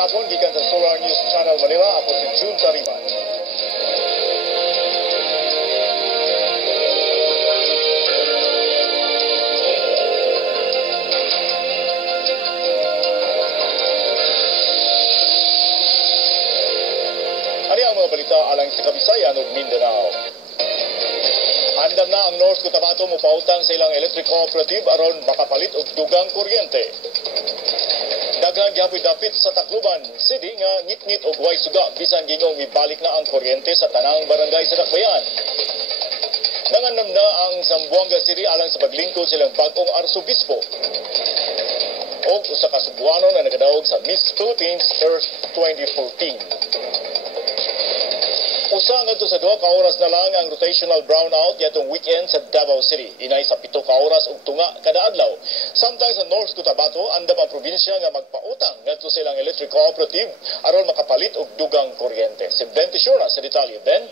hapon, gikan sa Solar News Channel Manila, ako si June Tariman. Ano ang mga balita alang sa Kabisayan ug Mindanao? Andam na ang North Cotabato mupautang sa ilang electric cooperative aron makapalit og dugang kuryente. Daghang gyapon dapit sa Tacloban City nga ngit-ngit og way suga bisan gingong ibalik na ang kuryente sa tanang barangay sa Dakbayan. Nanganam na ang Zamboanga City alang sa paglingkod silang bag-ong arsobispo. Og usa ka Cebuano na nagadaog sa Miss Philippines Earth 2014. Usa ngadto sa 2 ka oras na lang ang rotational brownout yatong weekend sa Davao City. Inay sa 7 ka oras ug tunga kada adlaw. Samtang sa North Cotabato, andam ang probinsya nga magpautang ngadto sa ilang electric cooperative aron makapalit og dugang kuryente. Si Ben Tishura sa detalye. Ben?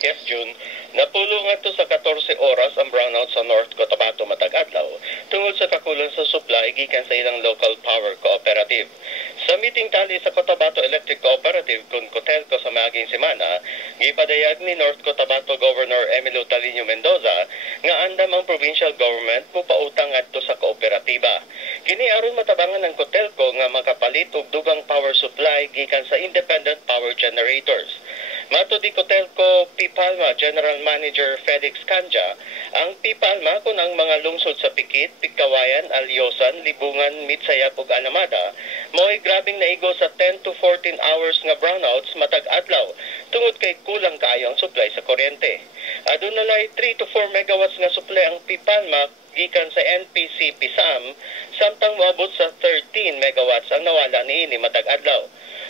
Yes, June. Napulo ngadto sa 14 oras ang brownout sa North Cotabato matag adlaw tungod sa kakulang sa supply gikan sa ilang local power cooperative. Sa meeting tali sa Cotabato Electric Cooperative kung Cotelco sa maaging semana, gipadayag ni North Cotabato Governor Emilio Talino Mendoza nga andam ang provincial government mupautang adto sa kooperatiba. Kini aron matabangan ng Cotelco nga makapalit og dugang power supply gikan sa independent power generators. Mato di Cotelco Pipalma General Manager Felix Canja, ang Pipalma kung ang mga lungsod sa Pikit, Pigkawayan, Alyosan, Libungan, Mitsayap ug Alamada mo'y grabing naigo sa 10 to 14 hours nga brownouts matag adlaw tungod kay kulang kaayo ang supply sa kuryente. Adunay 3 to 4 megawatts nga supply ang Pipalma gikan sa NPC Pisam samtang moabot sa 13 megawatts ang nawala niini matag adlaw.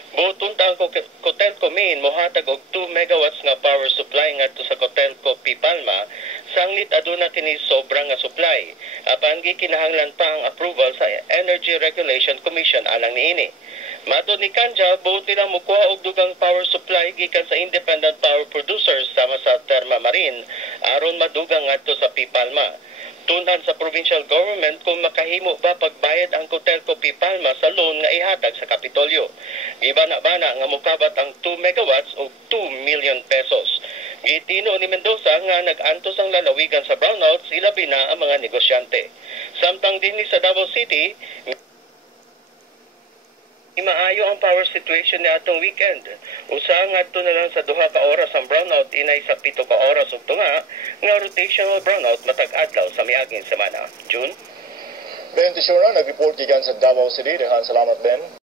Buton ta ang Cotelco Main mohatag og 2 megawatts nga power supply ngadto sa Cotelco Pipalma, sanglit aduna kini sobra nga supply. Apan gikinahanglan pa ang approval sa Energy Regulation Commission alang niini. Mato ni Kanja, buot nilang mukuha og dugang power supply gikan sa independent power producers sama sa Terma Marine aron madugang ngadto sa Pipalma. Tunan sa provincial government kung makahimo ba pagbayad ang Cotelco Pipalma sa loan nga ihatag sa Kapitolyo. Gibana-bana nga mukabat ang 2 megawatts o 2 million pesos. Gitino ni Mendoza nga nag-antos ang lalawigan sa brownouts, ilabi na ang mga negosyante. Samtang din sa Davao City, maayo ang power situation ni atong weekend. Usa ngadto na lang sa 2 ka oras ang brownout, inay sa 7 ka oras ug tunga nga rotational brownout matag adlaw sa miaging semana. June? Ben Tishura, nag-report gikan sa Davao City. Salamat, Ben.